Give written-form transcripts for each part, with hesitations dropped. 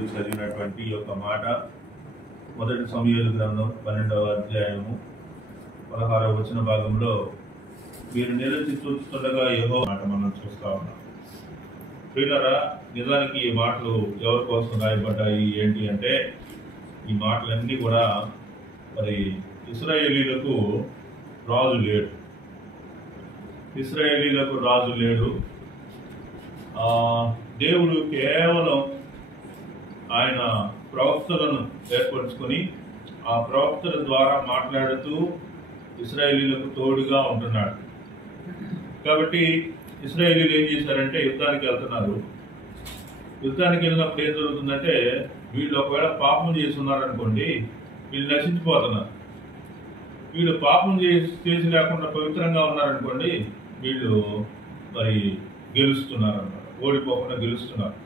చదివినటువంటి యొక్క మాట మొదటి సమూయేలు గ్రంథం 12వ అధ్యాయము 16వ వచన భాగంలో మీరు నిలిచి చూస్తుండగా యెహోవా మాట మనం చూస్తా ఉన్నాం. ప్రియులారా, నిజానికి ఈ మాటలు ఎవరి కోసం రాయబడ్డాయి ఏంటి అంటే, ఈ మాటలన్నీ కూడా మరి ఇశ్రాయేలీలకు రాజు లేడు. ఇశ్రాయేలీలకు రాజు లేడు. దేవుడు కేవలం ఆయన ప్రవక్తలను ఏర్పరచుకొని ఆ ప్రవక్తల ద్వారా మాట్లాడుతూ ఇశ్రాయేలీలకు తోడుగా ఉంటున్నాడు. కాబట్టి ఇశ్రాయేలీలు ఏం చేశారంటే యుద్ధానికి వెళ్తున్నారు. యుద్ధానికి వెళ్ళినప్పుడు ఏం జరుగుతుందంటే, వీళ్ళు ఒకవేళ పాపం చేసి ఉన్నారనుకోండి, వీళ్ళు నశించిపోతున్నారు. వీళ్ళు పాపం చేసి లేకుండా పవిత్రంగా ఉన్నారనుకోండి, వీళ్ళు మరి గెలుస్తున్నారు అన్నమాట, ఓడిపోకుండా గెలుస్తున్నారు.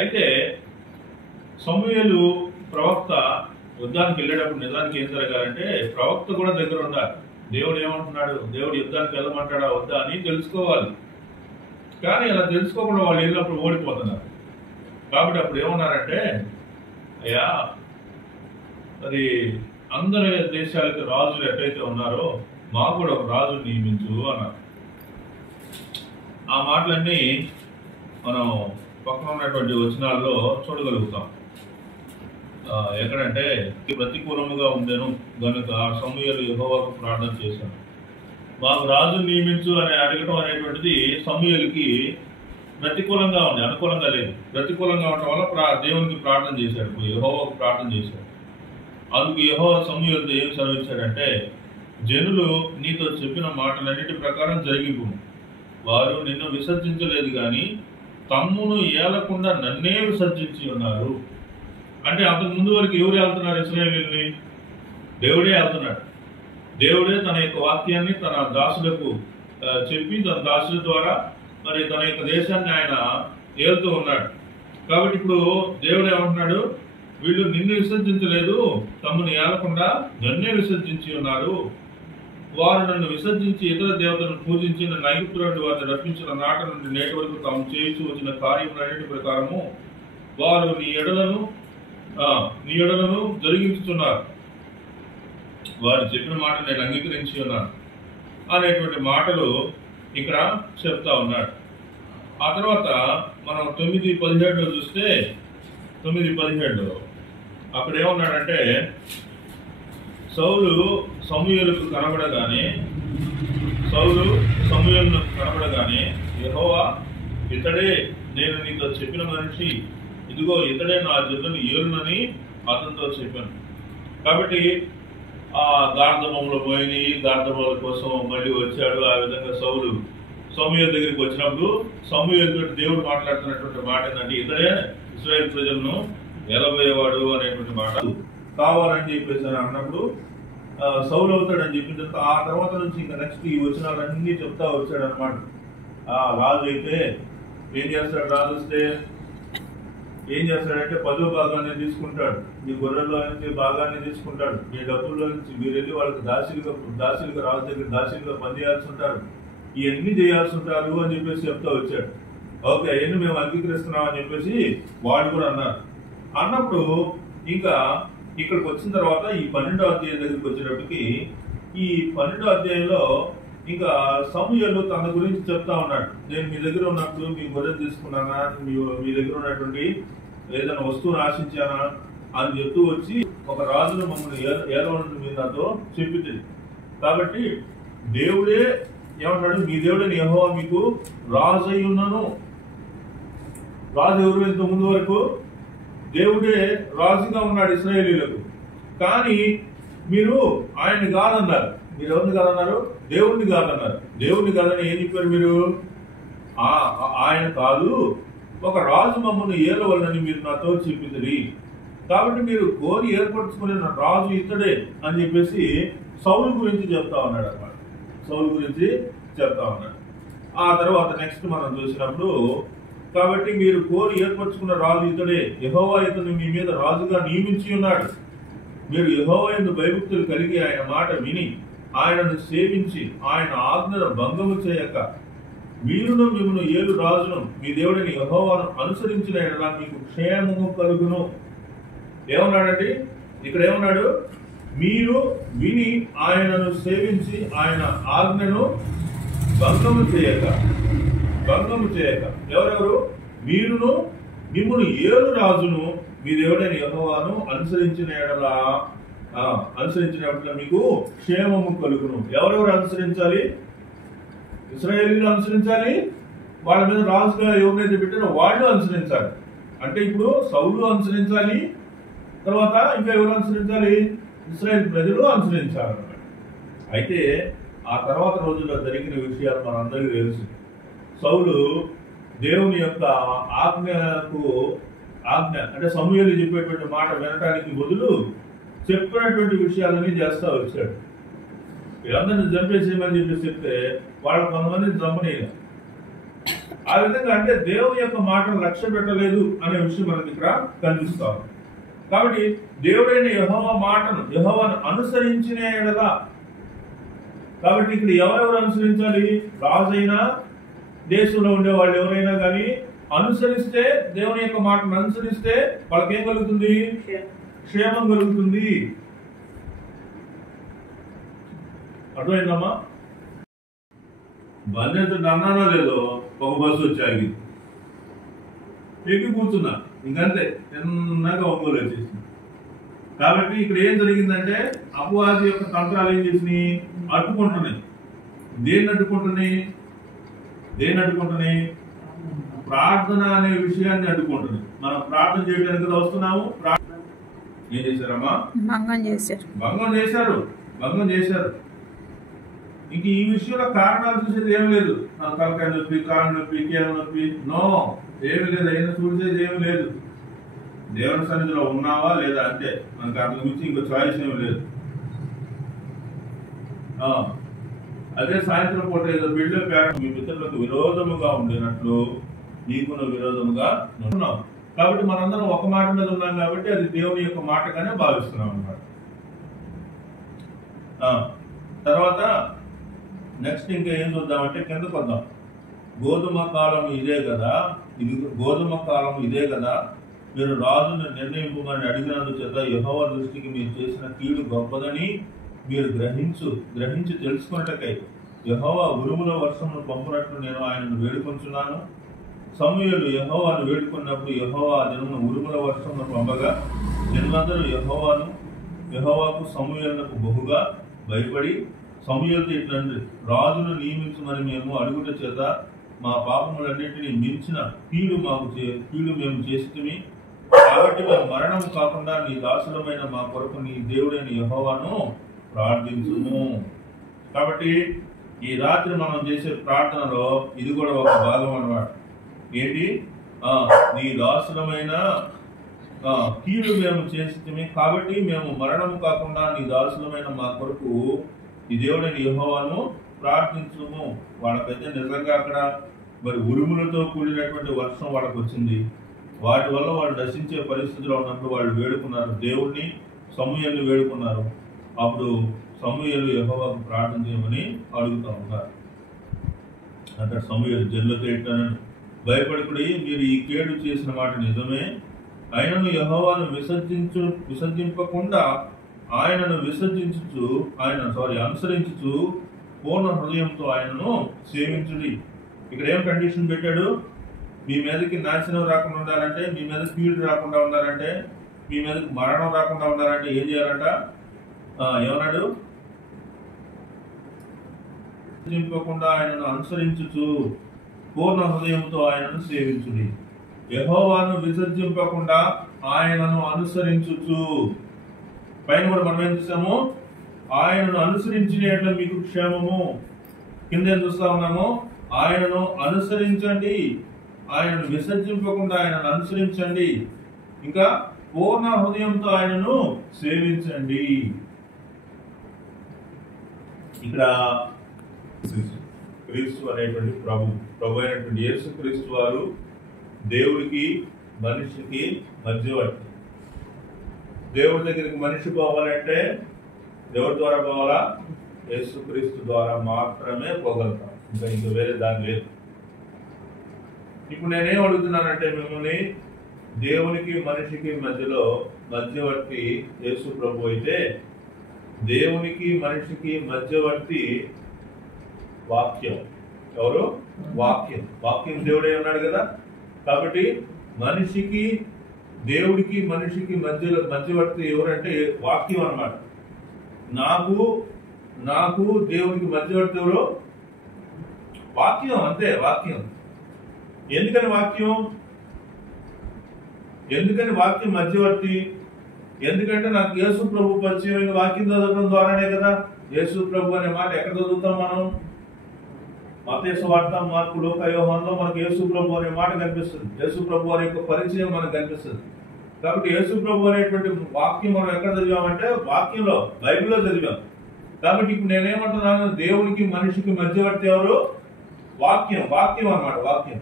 అయితే సమూయేలు ప్రవక్త యుద్ధానికి వెళ్ళేటప్పుడు నిజానికి ఏం జరగాలంటే, ప్రవక్త కూడా దగ్గర ఉండాలి. దేవుడు ఏమంటున్నాడు, దేవుడు యుద్ధానికి వెళ్ళమంటాడా వద్దా అని తెలుసుకోవాలి. కానీ అలా తెలుసుకోకుండా వాళ్ళు వెళ్ళినప్పుడు ఓడిపోతున్నారు. కాబట్టి అప్పుడు ఏమన్నారంటే, అయ్యా మరి అందరి దేశాలకు రాజులు ఎట్టయితే ఉన్నారో మాకు కూడా ఒక రాజును నియమించు అన్నారు. ఆ మాటలన్నీ మనం పక్కన ఉన్నటువంటి వచనాల్లో చూడగలుగుతాం. ఎక్కడంటే, ప్రతికూలముగా ఉండేను గనుక సమూయేలు యెహోవాకు ప్రార్థన చేశాను. మాకు రాజును నియమించు అని అడగటం అనేటువంటిది సమూయేలుకి ప్రతికూలంగా ఉంది, అనుకూలంగా లేదు. ప్రతికూలంగా ఉండటం వల్ల దేవునికి ప్రార్థన చేశాడు, యెహోవాకు ప్రార్థన చేశాడు. అందుకు యెహోవా సమూయేలుతో ఏం సెలవిచ్చాడంటే, జనులు నీతో చెప్పిన మాటలన్నిటి ప్రకారం జరిగిపు. వారు నిన్ను విసర్జించలేదు కానీ తమ్మును ఏలకుండా నన్నే విసర్జించి ఉన్నారు. అంటే అంతకు ముందు వరకు ఎవరు వెళ్తున్నారు ఇశ్రాయేలీయుల్ని? దేవుడే వెళ్తున్నాడు. దేవుడే తన యొక్క వాక్యాన్ని తన దాసులకు చెప్పి తన దాసుల ద్వారా మరి తన యొక్క దేశాన్ని ఆయన ఏలుతూ ఉన్నాడు. కాబట్టి ఇప్పుడు దేవుడు ఏమంటున్నాడు, వీళ్ళు నిన్ను విసర్జించలేదు, తమ్ముని ఏలకుండా నన్నే విసర్జించి ఉన్నారు. వారు నన్ను విసర్జించి ఇతర దేవతలను పూజించి నన్ను ఐగుప్తు నుండి వారిని రప్పించిన నాట నుండి నేటి వరకు తాము చేయించు వచ్చిన కార్యములన్నిటి ప్రకారము వారు నీ ఎడలను జరిగించుతున్నారు. వారు చెప్పిన మాట నేను అంగీకరించి ఉన్నాను అనేటువంటి మాటలు ఇక్కడ చెప్తా ఉన్నాడు. ఆ తర్వాత మనం 9:17 చూస్తే, 9:17 అక్కడ ఏమన్నాడంటే, సౌలు సమూయేలును కనబడగానే యెహోవా, ఇతడే నేను నీతో చెప్పిన మనిషి, ఇదిగో ఇతడే నా జనులను ఏలునని అతనితో చెప్పాను. కాబట్టి ఆ గార్ధమంలో పోయి గార్ధముల కోసం మళ్ళీ వచ్చాడు. ఆ విధంగా సౌలు సమూయేలు దగ్గరికి వచ్చినప్పుడు సమూయేలుతో దేవుడు మాట్లాడుతున్నటువంటి మాట ఏంటంటే, ఇతడే ఇశ్రాయేలు ప్రజలను ఎలబోయేవాడు అనేటువంటి మాట. కావాలని చెప్పేసి అన్నప్పుడు సౌలు అవుతాడని చెప్పిన తర్వాత ఆ తర్వాత నుంచి ఇంకా నెక్స్ట్ ఈ వచనాలన్నీ చెప్తా వచ్చాడు అనమాట. రాజు అయితే ఏం చేస్తాడు, రాజు వస్తే ఏం చేస్తాడంటే 10వ భాగాన్ని తీసుకుంటాడు, మీ గొర్రెల్లో నుంచి భాగాన్ని తీసుకుంటాడు, మీ డబ్బుల్లో నుంచి మీరు వెళ్ళి వాళ్ళకి దాసులుగా రాజు దగ్గర దాసులుగా పనిచేయాల్సి ఉంటారు, ఇవన్నీ చేయాల్సి ఉంటారు అని చెప్పేసి చెప్తా వచ్చాడు. ఓకే, అవన్నీ మేము అంగీకరిస్తున్నాం అని చెప్పేసి వాళ్ళు కూడా అన్నారు. అన్నప్పుడు ఇంకా ఇక్కడికి వచ్చిన తర్వాత ఈ 12వ అధ్యాయం దగ్గరికి వచ్చేటప్పటికి, ఈ 12వ అధ్యాయంలో ఇంకా సమూయేలు తన గురించి చెప్తా ఉన్నాడు. నేను మీ దగ్గర ఉన్నప్పుడు మీ గొర్రెలు తీసుకున్నానా, మీ దగ్గర ఉన్నటువంటి ఏదైనా వస్తువును ఆశించానా అని చెప్తూ వచ్చి ఒక రాజును మమ్మల్ని ఏలవని మీరు నాతో చెప్పింది. కాబట్టి దేవుడే ఏమన్నాడు, మీ దేవుడని యెహోవా మీకు రాజు అయి ఉన్నాను. రాజు ఎవరు? ఇంత ముందు వరకు దేవుడే రాజుగా ఉన్నాడు ఇశ్రాయేలీయులకు. కానీ మీరు ఆయన్ని కాదన్నారు. మీరు ఎవరిని కాదన్నారు? దేవుణ్ణి కాదన్నారు. దేవుణ్ణి కాదని ఏం చెప్పారు మీరు? ఆయన కాదు, ఒక రాజు మమ్మల్ని ఏలవలనని మీరు నాతో చెప్పింది. కాబట్టి మీరు కోరి ఏర్పరచుకునే రాజు ఇతడే అని చెప్పేసి సౌలు గురించి చెప్తా ఉన్నాడు అన్నమాట. సౌలు గురించి చెప్తా ఉన్నాడు. ఆ తర్వాత నెక్స్ట్ మనం చూసినప్పుడు, కాబట్టి మీరు కోరి ఏర్పరచుకున్న రాజు ఇతడే, యెహోవా ఇతను మీ మీద రాజుగా నియమించి ఉన్నాడు. మీరు యెహోవా యందు భయభక్తులు కలిగి ఆయన మాట విని ఆయనను సేవించి ఆయన ఆజ్ఞను భంగము చేయక మీరును మిమ్మల్ని ఏలు రాజును మీ దేవుడిని యెహోవాను అనుసరించిన ఎడల మీకు క్షేమము కలుగును. ఏమన్నాడండి ఇక్కడ? ఏమన్నాడు? మీరు విని ఆయనను సేవించి ఆయన ఆజ్ఞను భంగము చేయక ఎవరెవరు? మీరును మిమ్మును ఏలు రాజును మీ దేవుడైన యెహోవాను అనుసరించినట్ల మీకు క్షేమము కలుగును. ఎవరెవరు అనుసరించాలి? ఇశ్రాయేలీయులు అనుసరించాలి. వాళ్ళ మీద రాజుగా ఎవరినైతే పెట్టారో వాళ్ళు అనుసరించాలి. అంటే ఇప్పుడు సౌలు అనుసరించాలి, తర్వాత ఇంకా ఎవరు అనుసరించాలి? ఇశ్రాయేల్ ప్రజలు అనుసరించాలన్నమాట. అయితే ఆ తర్వాత రోజుల్లో జరిగిన విషయాలు మనందరికీ తెలుసు. సౌలు దేవుని యొక్క ఆజ్ఞ అంటే సమూయేలు చెప్పేటువంటి మాట వినటానికి బదులు చెప్పినటువంటి విషయాలన్నీ చేస్తా వచ్చాడు. వీళ్ళందరినీ చంపేసేయమని చెప్తే వాళ్ళు కొంతమందిని చంపనీయాలి. ఆ విధంగా అంటే దేవుని యొక్క మాటను లక్ష్య పెట్టలేదు అనే విషయం మనకి ఇక్కడ కనిపిస్తాం. కాబట్టి దేవుడైన యెహోవాను అనుసరించిన ఎడల, కాబట్టి ఇక్కడ ఎవరెవరు అనుసరించాలి? రాజైనా దేశంలో ఉండే వాళ్ళు ఎవరైనా కానీ అనుసరిస్తే, దేవుని యొక్క మాటను అనుసరిస్తే వాళ్ళకి ఏం కలుగుతుంది? క్షేమం కలుగుతుంది. అర్థమైందమ్మా? బండి ఎంత అన్నానో లేదో ఒక బస్సు వచ్చి ఎక్కి కూర్చున్నా, ఇంకంతే చిన్నగా ఒంగోలు వచ్చేసింది. కాబట్టి ఇక్కడ ఏం జరిగిందంటే అపవాది యొక్క తంత్రాలు ఏం చేసినాయి? అడ్డుకుంటున్నాయి. దేన్ని అడ్డుకుంటున్నాయి? ప్రార్థన అనే విషయాన్ని అడ్డుకుంటున్నాయి. మనం ప్రార్థన చేయడానికి కదా వస్తున్నాము. ఏం చేశారమ్మా? భంగం చేశారు. ఇంక ఈ విషయంలో కారణాలు చూసేది ఏం లేదు. తలకాయ నొప్పి, కాళ్ళ నొప్పి, కీళ్ళ నొప్పి, నో, ఏమి లేదు. అయినా చూసేది ఏమి లేదు. దేవుని సన్నిధిలో ఉన్నావా లేదా అంతే. మనకు అంతకు మించి ఇంకో చాయిస్ ఏమి లేదు. అదే సాయంత్రం పూట ఏదో బిల్లు పేరెంట్ మీ మిత్రులకు విరోధముగా ఉండినట్లు నీకును విరోధముగా ఉన్నావు. కాబట్టి మనందరం ఒక మాట మీద ఉన్నాం కాబట్టి అది దేవుని యొక్క మాటగానే భావిస్తున్నాం అన్నమాట. తర్వాత నెక్స్ట్ ఇంకా ఏం చూద్దామంటే కిందకు వద్దాం. గోధుమ కాలం ఇదే కదా మీరు రాజును నిర్ణయింపమని అడిగినందుచేత యెహోవా దృష్టికి మీరు చేసిన కీడు గొప్పదని మీరు గ్రహించి తెలుసుకున్నటకై యెహోవా ఉరుముల వర్షమును పంపునట్లు నేను ఆయనను వేడుకొంచున్నాను. సమూయేలు యెహోవాను వేడుకున్నప్పుడు యెహోవా దినమున ఉరుముల వర్షమును పంపగా జనులందరూ యెహోవాకు సమూయేలునకు బహుగా భయపడి సమూయేలుతో ఇట్లండ్రి, రాజును నియమించమని మేము అడుగుట చేత మా పాపములన్నింటినీ మించిన కీడు మేము చేసితిమి. కాబట్టి మేము మరణం కాకుండా నీ దాసులమైన మా కొరకు నీ దేవుడైన యెహోవాను ప్రార్థించుము. కాబట్టి ఈ రాత్రి మనం చేసే ప్రార్థనలో ఇది కూడా ఒక భాగం అన్నమాట. ఏంటి? నీ దాసులమైన కీడు మేము చేసితిమి, కాబట్టి మేము మరణము కాకుండా నీ దాసులమైన మా కొరకు ఈ దేవుడైన యెహోవాను ప్రార్థించుము. వాళ్ళకైతే నిజంగా అక్కడ మరి ఉరుములతో కూడినటువంటి వర్షం వాళ్ళకు వచ్చింది. వాటి వల్ల వాళ్ళు నశించే పరిస్థితిలో ఉన్నప్పుడు వాళ్ళు వేడుకున్నారు, దేవుణ్ణి, సమూయేలుని వేడుకున్నారు. అప్పుడు సమూయేలు యెహోవాకు ప్రార్థన చేయమని అడుగుతా ఉన్నారు. అక్కడ సమూయేలు జనులతో ఇట్టాను, భయపడుకుడి, మీరు ఈ కేడు చేసిన మాట నిజమే. ఆయనను యెహోవాను విసర్జింపకుండా అనుసరించుచు పూర్ణ హృదయంతో ఆయనను సేవించుడి. ఇక్కడ ఏం కండిషన్ పెట్టాడు? మీ మీదకి నాశనం రాకుండా ఉండాలంటే, మీ మీద కీడు రాకుండా ఉండాలంటే, మీ మీదకి మరణం రాకుండా ఉండాలంటే ఏం చేయాలంట? ఏమన్నాడు? విసర్జింపకుండా ఆయనను అనుసరించుచు పూర్ణ హృదయంతో ఆయనను సేవించుడి. యెహోవాను విసర్జింపకుండా ఆయనను అనుసరించుచు. పైన కూడా మనం ఏం చూసాము? ఆయనను అనుసరించినట్లు మీకు క్షేమము. కింద ఏం చూస్తా ఉన్నాము? ఆయనను అనుసరించండి, ఆయనను విసర్జింపకుండా ఆయనను అనుసరించండి, ఇంకా పూర్ణ హృదయంతో ఆయనను సేవించండి. ఇక్కడ క్రీస్తు అనేటువంటి ప్రభు అయినటువంటి యేసు క్రీస్తు వారు దేవుడికి మనిషికి మధ్యవర్తి. దేవుడి దగ్గరికి మనిషి పోవాలంటే దేవుడి ద్వారా పోవాలా? యేసు క్రీస్తు ద్వారా మాత్రమే పోగలుగుతాం. ఇంకా వేరే దాని లేదు. ఇప్పుడు నేనేం అడుగుతున్నానంటే మిమ్మల్ని, దేవునికి మనిషికి మధ్యలో మధ్యవర్తి యేసు ప్రభు అయితే, దేవునికి మనిషికి మధ్యవర్తి వాక్యం. ఎవరు? వాక్యం. వాక్యం దేవుడే ఉన్నాడు కదా. కాబట్టి మనిషికి దేవుడికి మనిషికి మధ్యవర్తి ఎవరంటే వాక్యం అన్నమాట. నాకు దేవుడికి మధ్యవర్తి ఎవరు? వాక్యం. అంతే, వాక్యం. ఎందుకని వాక్యం మధ్యవర్తి? ఎందుకంటే నాకు యేసు ప్రభు పరిచయం వాక్యం చదవడం ద్వారానే కదా. యేసు ప్రభు అనే మాట ఎక్కడ చదువుతాం మనం? మత్తయి సువార్త, మార్కు, లూకా, యోహానులో మనకు యేసు ప్రభు అనే మాట కనిపిస్తుంది. యేసు ప్రభు అనే యొక్క పరిచయం మనకు కనిపిస్తుంది. కాబట్టి యేసు ప్రభు అనేటువంటి వాక్యం మనం ఎక్కడ చదివామంటే వాక్యంలో, బైబిల్లో చదివాం. కాబట్టి ఇప్పుడు నేనేమంటున్నాను, దేవునికి మనిషికి మధ్యవర్తి ఎవరు? వాక్యం. వాక్యం అన్నమాట, వాక్యం.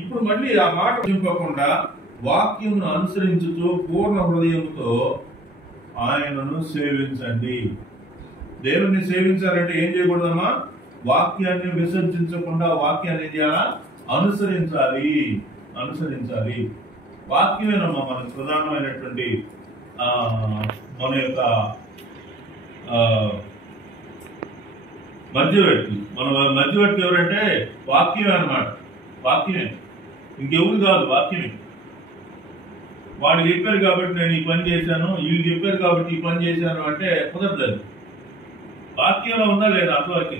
ఇప్పుడు మళ్ళీ ఆ మాట చింపకుండా వాక్యంను అనుసరించుతూ పూర్ణ హృదయంతో ఆయనను సేవించండి. దేవుణ్ణి సేవించాలంటే ఏం చేయకూడదమ్మా? వాక్యాన్ని విసర్జించకుండా వాక్యాన్ని ఏం చేయాలా? అనుసరించాలి. వాక్యమేనమ్మా మనకు ప్రధానమైనటువంటి మన యొక్క మధ్యవర్తి. మన మధ్యవర్తి ఎవరంటే వాక్యమే అన్నమాట. వాక్యమే, ఇంకెవరు కాదు, వాక్యమే. వాళ్ళు చెప్పారు కాబట్టి నేను ఈ పని చేశాను, వీళ్ళు చెప్పారు కాబట్టి ఈ పని చేశాను అంటే కుదరదు. వాక్యంలో ఉందా లేదా? అంతవరకే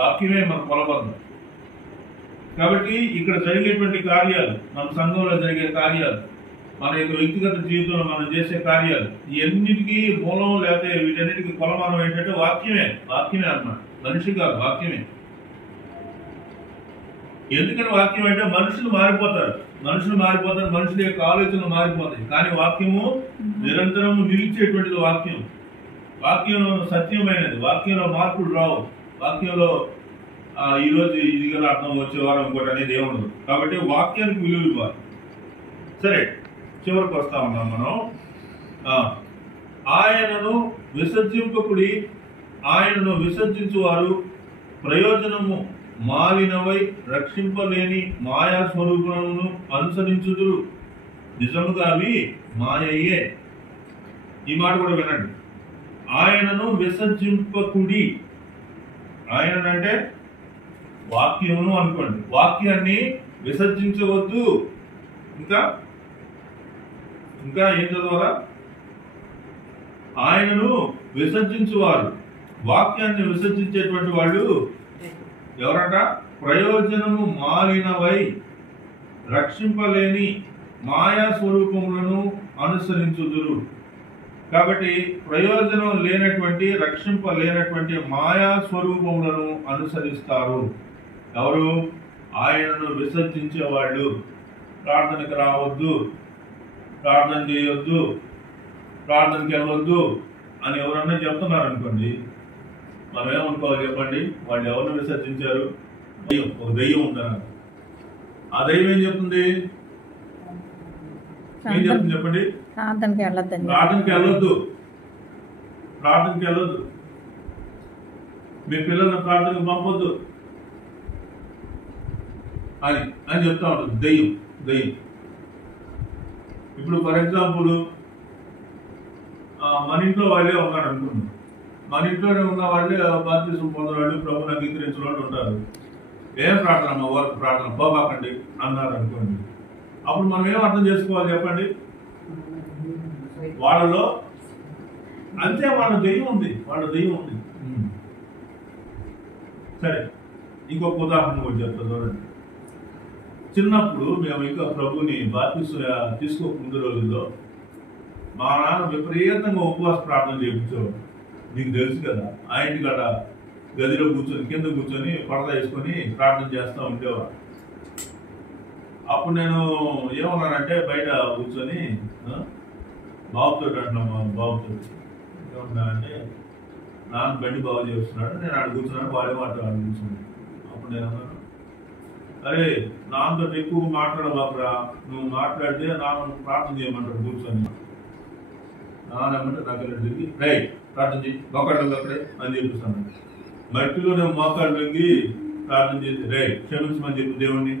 వాక్యమే మన కొలబంధం. కాబట్టి ఇక్కడ జరిగేటువంటి కార్యాలు, మన సంఘంలో జరిగే కార్యాలు, మన యొక్క వ్యక్తిగత జీవితంలో మనం చేసే కార్యాలు, ఇవన్నిటికీ మూలం లేకపోతే వీటన్నిటికీ కొలమానం ఏంటంటే వాక్యమే అన్నమాట. మనిషి కాదు, వాక్యమే. ఎందుకని వాక్యం అంటే మనుషులు మారిపోతారు, మనుషుల యొక్క ఆలోచనలు మారిపోతాయి. కానీ వాక్యము నిరంతరము నిలిచేటువంటిది. వాక్యం సత్యమైనది. వాక్యంలో మార్పులు రావు. వాక్యంలో ఈరోజు ఇది గల అర్థం, వచ్చే వారం ఇంకోటి అనేది ఏముండదు. కాబట్టి వాక్యానికి విలువ ఇవ్వాలి. సరే, చివరికి వస్తా ఉన్నాం మనం. ఆయనను విసర్జింపకుడి, ఆయనను విసర్జించువారు ప్రయోజనము మాలినవై రక్షింపలేని మాయా స్వరూపములను అనుసరించుదురు, నిజముగా అవి మాయయే. ఈ మాట కూడా వినండి. ఆయనను విసర్జింపకుడి. ఆయన అంటే వాక్యమును అనుకోండి. వాక్యాన్ని విసర్జించవద్దు. ఇంకా ఏం చదవాలా? ఆయనను విసర్జించువారు, వాక్యాన్ని విసర్జించేటువంటి వాళ్ళు ఎవరట? ప్రయోజనము మాలినవై రక్షింపలేని మాయా స్వరూపములను అనుసరించుదురు. కాబట్టి ప్రయోజనం లేనటువంటి, రక్షింపలేనటువంటి మాయా స్వరూపములను అనుసరిస్తారు. ఎవరు? ఆయనను విసర్జించేవాళ్ళు. ప్రార్థనకు రావద్దు, ప్రార్థన చేయొద్దు, ప్రార్థనకి వెళ్ళొద్దు అని ఎవరన్నా చెప్తున్నారు అనుకోండి, మనం ఏమనుకోవాలి చెప్పండి? వాళ్ళు ఎవరిని విసర్జించారు? ఒక దెయ్యం ఉంటున్నారు. ఆ దెయ్యం ఏం చెప్తుంది? చెప్పండి? ప్రార్థనకి వెళ్ళొద్దు, మీ పిల్లల్ని ప్రార్థనకు పంపొద్దు అని చెప్తా ఉంటుంది దెయ్యం. ఇప్పుడు ఫర్ ఎగ్జాంపుల్ మన ఇంట్లో వాళ్ళే ఉన్నారు అనుకున్నాం. మన ఇంట్లోనే ఉన్న వాళ్ళే బాప్తిసం పొందవాళ్ళు, ప్రభువుని అంగీకరించిన వాళ్ళు ఉంటారు. ఏం ప్రార్థన? మా వారికి ప్రార్థన పోబాకండి అన్నారు అనుకోండి. అప్పుడు మనం ఏం అర్థం చేసుకోవాలి చెప్పండి? వాళ్ళలో అంతే, వాళ్ళ దెయ్యం ఉంది. సరే, ఇంకొక ఉదాహరణ కూడా చెప్తాను చూడండి. చిన్నప్పుడు మేము ఇంకా ప్రభుని బాప్తిసం తీసుకోక ముందు రోజుల్లో మా నాన్న విపరీతంగా ఉపవాస ప్రార్థన చేయించేవాడు. నీకు తెలుసు కదా, ఆ ఇంటి కాడ గదిలో కూర్చొని, కింద కూర్చొని పడద వేసుకొని ప్రార్థన చేస్తూ ఉండేవాడు. అప్పుడు నేను ఏమన్నానంటే, బయట కూర్చొని బాబుతో అంటున్నాను, బాబుతో ఏమన్నానంటే, నాన్న బండి బాగు చేస్తున్నాడు, నేను ఆడ కూర్చున్నాను, వాడే మాట ఆడ కూర్చున్నాను. అప్పుడు నేను అన్నాను, అరే నాన్నతో ఎక్కువ మాట్లాడబాపురా, నువ్వు మాట్లాడితే నాన్న ప్రార్థన చేయమంటాడు కూర్చొని. నానేమంటే నాకు తిరిగి రైట్ ప్రార్థన చేయి, మోకాళ్ళు అక్కడే అని చెప్పిస్తాను. మట్టిలో నేను మోకాళ్ళు వెంగి ప్రార్థన చేసి రే క్షమించమని చెప్పి దేవుణ్ణి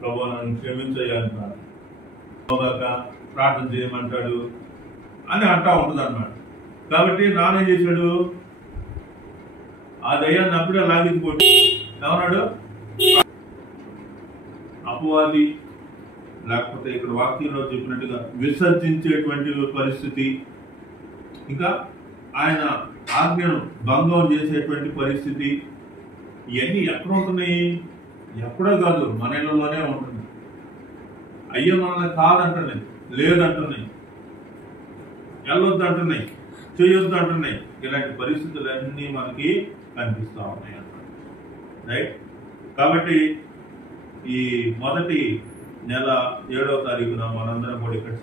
ప్రభు నన్ను క్షమించయ్యాను ప్రార్థన చేయమంటాడు అని అంటా ఉంటుంది అన్నమాట. కాబట్టి నానేం చేశాడు, ఆ దయ్యాన్ని అప్పుడే లాగించుకోండి ఏమన్నాడు, అపవాది లేకపోతే ఇక్కడ వాక్యంలో చెప్పినట్టుగా విసర్జించేటువంటి పరిస్థితి, ఇంకా ఆయన ఆజ్ఞను భంగం చేసేటువంటి పరిస్థితి, ఇవన్నీ ఎక్కడ ఉంటున్నాయి? ఎక్కడో కాదు, మన ఇళ్ళలోనే ఉంటుంది. అయ్యో మనల్ని కాదంటున్నాయి, లేదంటున్నాయి, వెళ్ళొద్దు అంటున్నాయి, చేయొద్దు అంటున్నాయి. ఇలాంటి పరిస్థితులన్నీ మనకి కనిపిస్తూ ఉన్నాయి అన్నమాట. రైట్. కాబట్టి ఈ మొదటి నెల 7వ తారీఖున మనందరం కూడా ఇక్కడ